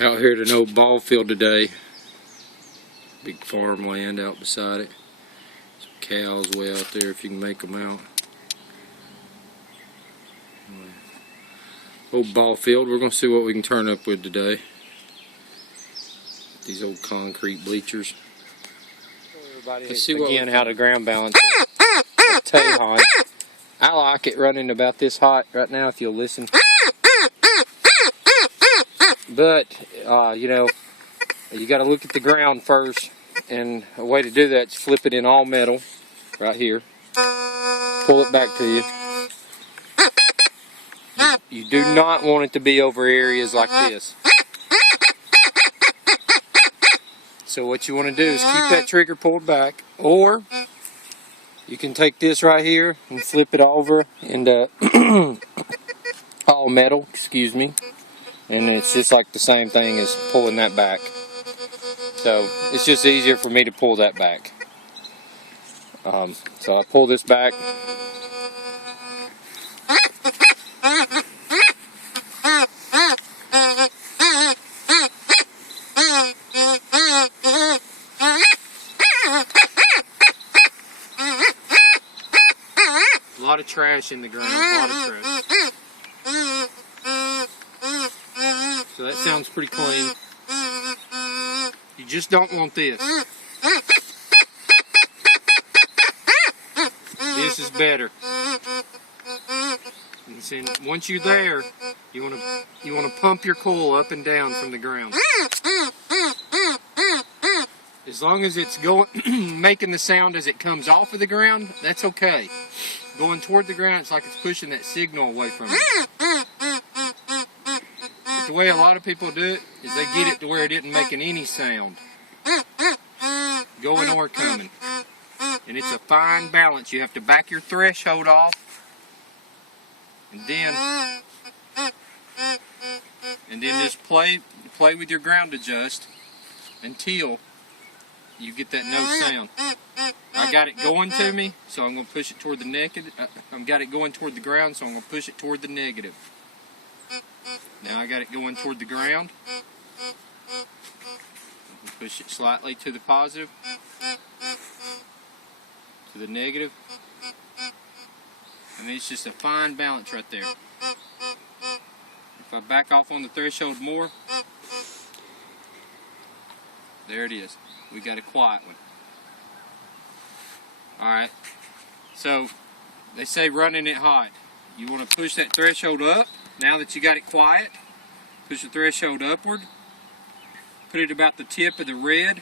Out here at an old ball field today. Big farmland out beside it. Some cows way out there if you can make them out. Old ball field. We're going to see what we can turn up with today. These old concrete bleachers. Let's see again how to ground balance a Tejon. I like it running about this hot right now if you'll listen. But, you know, you got to look at the ground first. And a way to do that is flip it in all metal right here. Pull it back to you. You do not want it to be over areas like this. So what you want to do is keep that trigger pulled back, or you can take this right here and flip it over into all metal, excuse me, and it's just like the same thing as pulling that back. So it's just easier for me to pull that back. So I pull this back. A lot of trash in the ground, a lot of trash. So that sounds pretty clean. You just don't want this. This is better. And see, once you're there, you want to pump your coil up and down from the ground. As long as it's going, making the sound as it comes off of the ground, that's okay. Going toward the ground, it's like it's pushing that signal away from it. But the way a lot of people do it is they get it to where it isn't making any sound, going or coming. And it's a fine balance. You have to back your threshold off, and then just play with your ground adjust until you get that no sound. I got it going to me, so I'm going to push it toward the negative. I've got it going toward the ground, so I'm going to push it toward the negative. Now I got it going toward the ground. Push it slightly to the positive, to the negative. And it's just a fine balance right there. If I back off on the threshold more, there it is. We got a quiet one. Alright, so they say running it hot. You want to push that threshold up. Now that you got it quiet, push the threshold upward. Put it about the tip of the red.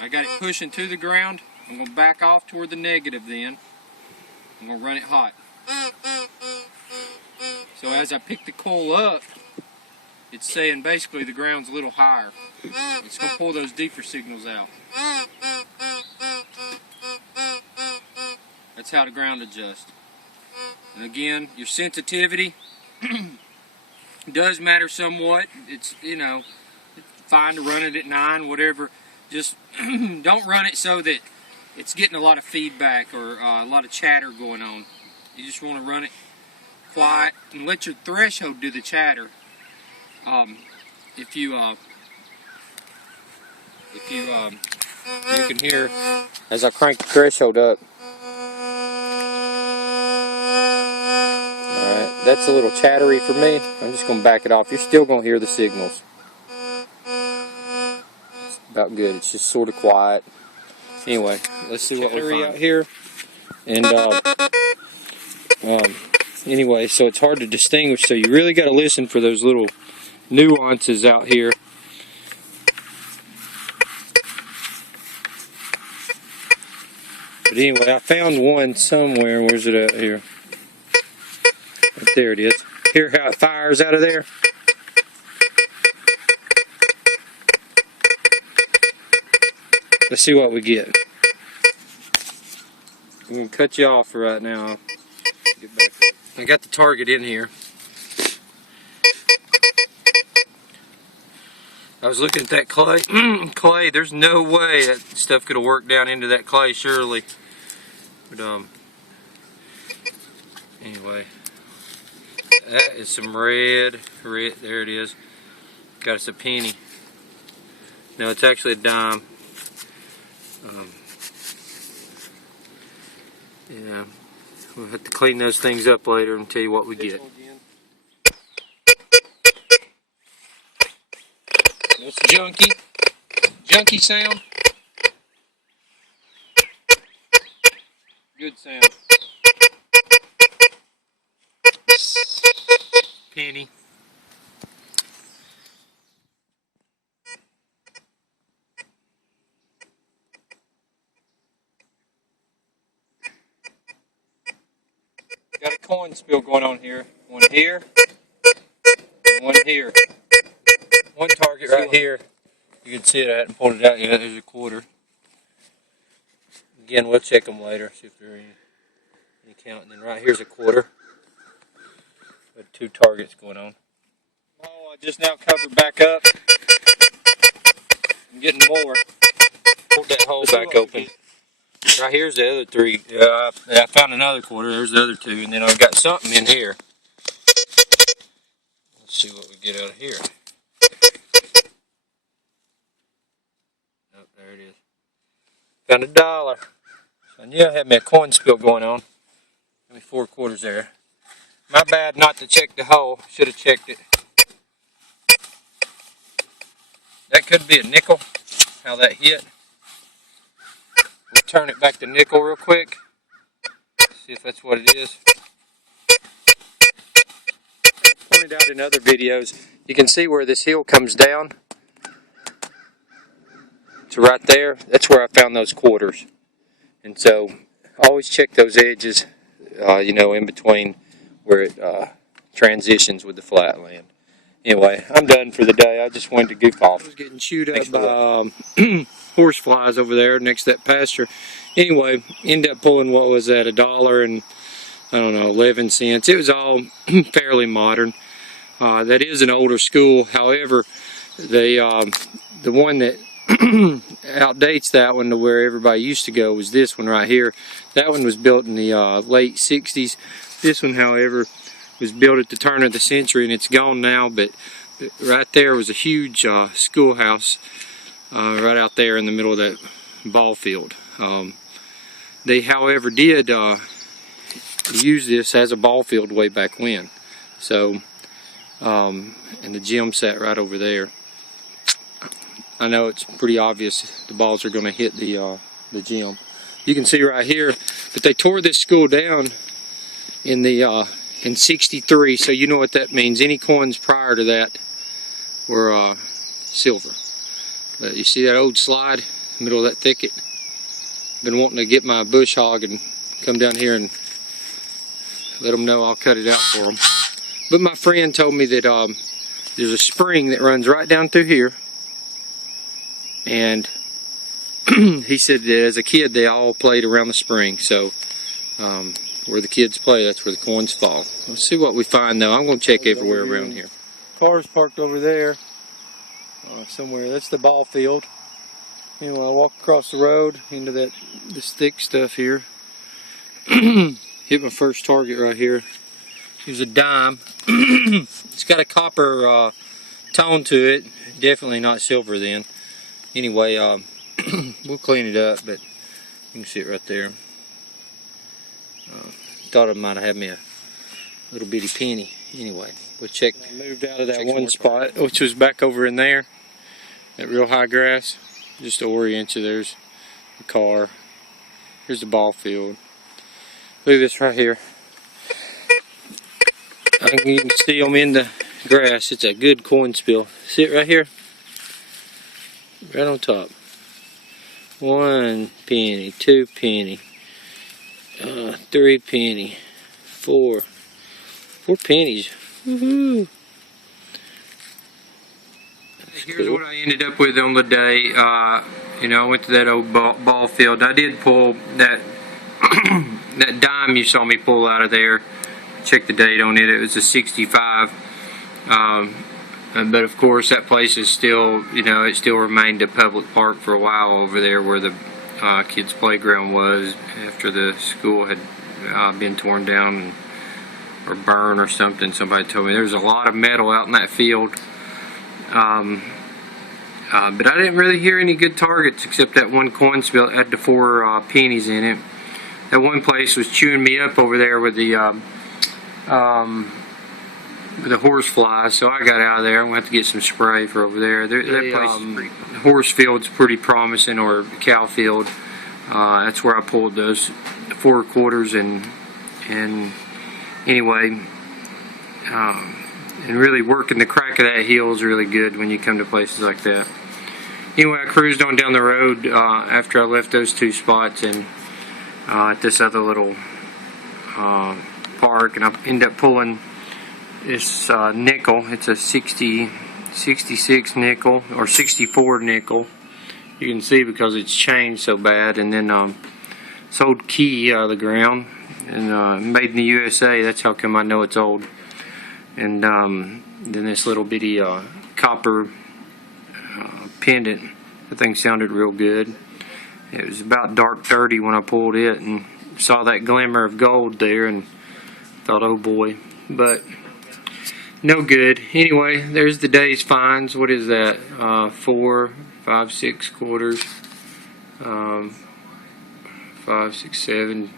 I got it pushing to the ground. I'm going to back off toward the negative then. I'm going to run it hot. So as I pick the coil up, it's saying basically the ground's a little higher. It's going to pull those deeper signals out. That's how to ground adjust. And again, your sensitivity does matter somewhat. It's, you know, fine to run it at 9, whatever. Just don't run it so that it's getting a lot of feedback or a lot of chatter going on. You just want to run it quiet and let your threshold do the chatter. You can hear as I crank the threshold up. Alright, that's a little chattery for me. I'm just going to back it off. You're still going to hear the signals. It's about good. It's just sort of quiet. Anyway, let's see what we find out here. And anyway, so it's hard to distinguish. So you really got to listen for those little nuances out here. But anyway, I found one somewhere. Where's it at here? Right there it is. Hear how it fires out of there? Let's see what we get. I'm going to cut you off for right now. Get back there. I got the target in here. I was looking at that clay. Clay, there's no way that stuff could have worked down into that clay, surely. But, anyway. That is some red, there it is. Got us a penny. No, it's actually a dime. Yeah, we'll have to clean those things up later and tell you what we get. That's junky sound. Good sound. Penny. Got a coin spill going on here. One here, and one here. One target right here. You can see it. I hadn't pulled it out yet. There's a quarter. Again, we'll check them later, see if there are any count. And then right here's a quarter. Got 2 targets going on. Oh, I just now covered back up. I'm getting more. Pulled that hole back open. Right here's the other 3. I found another quarter. There's the other 2, and then I've got something in here. Let's see what we get out of here. Oh, there it is. Found $1. So yeah, I had me a coin spill going on. Got me 4 quarters there. My bad not to check the hole. Should have checked it. That could be a nickel. How that hit. We'll turn it back to nickel real quick. See if that's what it is. I pointed out in other videos. You can see where this hill comes down. So right there, that's where I found those quarters. And so, always check those edges, you know, in between where it transitions with the flat land. Anyway, I'm done for the day. I just wanted to goof off. I was getting chewed up by horse flies over there next to that pasture. Anyway, ended up pulling, what was that, $1 and, I don't know, 11 cents. It was all fairly modern. That is an older school. However, the one that outdates that one to where everybody used to go was this one right here. That one was built in the late 60s. This one, however, was built at the turn of the century, and it's gone now, but right there was a huge schoolhouse right out there in the middle of that ball field. They, however, did use this as a ball field way back when. So, and the gym sat right over there. I know it's pretty obvious the balls are going to hit the gym. You can see right here, but they tore this school down in the in '63. So you know what that means. Any coins prior to that were silver. But you see that old slide in the middle of that thicket. Been wanting to get my bush hog and come down here and let them know I'll cut it out for them. But my friend told me that there's a spring that runs right down through here. And he said that as a kid they all played around the spring. So where the kids play, that's where the coins fall. Let's see what we find though. I'm going to check everywhere around here. Cars parked over there somewhere. That's the ball field. Anyway, I walk across the road into this thick stuff here. Hit my first target right here. It was a dime. It's got a copper tone to it. Definitely not silver then. Anyway, we'll clean it up, but you can see it right there. Thought I might have had me a little bitty penny. Anyway, we'll check. I moved out of that one spot, which was back over in there. That real high grass. Just to orient you, there's the car. Here's the ball field. Look at this right here. You can see them in the grass. It's a good coin spill. See it right here? Right on top. 1 penny, 2 penny, 3 penny, 4 pennies. Woohoo! Here's what I ended up with on the day. You know, I went to that old ball field. I did pull that that dime you saw me pull out of there. Check the date on it. It was a 65. But of course, that place is still, you know, it still remained a public park for a while over there where the kids' playground was after the school had been torn down or burn or something. Somebody told me there's a lot of metal out in that field. But I didn't really hear any good targets except that one coin spill that had the 4 pennies in it. That one place was chewing me up over there with the horse flies, so I got out of there. I'm going to have to get some spray for over there. That place, horse field's pretty promising, or cow field. That's where I pulled those 4 quarters, and anyway, and really working the crack of that heel is really good when you come to places like that. Anyway, I cruised on down the road after I left those 2 spots, and at this other little park, and I ended up pulling this nickel. It's a 66 nickel, or 64 nickel. You can see because it's changed so bad. And then this old key out of the ground, and made in the USA. That's how come I know it's old. And then this little bitty copper pendant. The thing sounded real good. It was about dark 30 when I pulled it, and saw that glimmer of gold there, and thought, oh boy. But no good. Anyway, there's the day's finds. What is that? 4, 5, 6 quarters, 5, 6, 7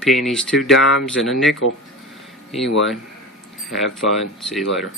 pennies, 2 dimes, and a nickel. Anyway, have fun. See you later.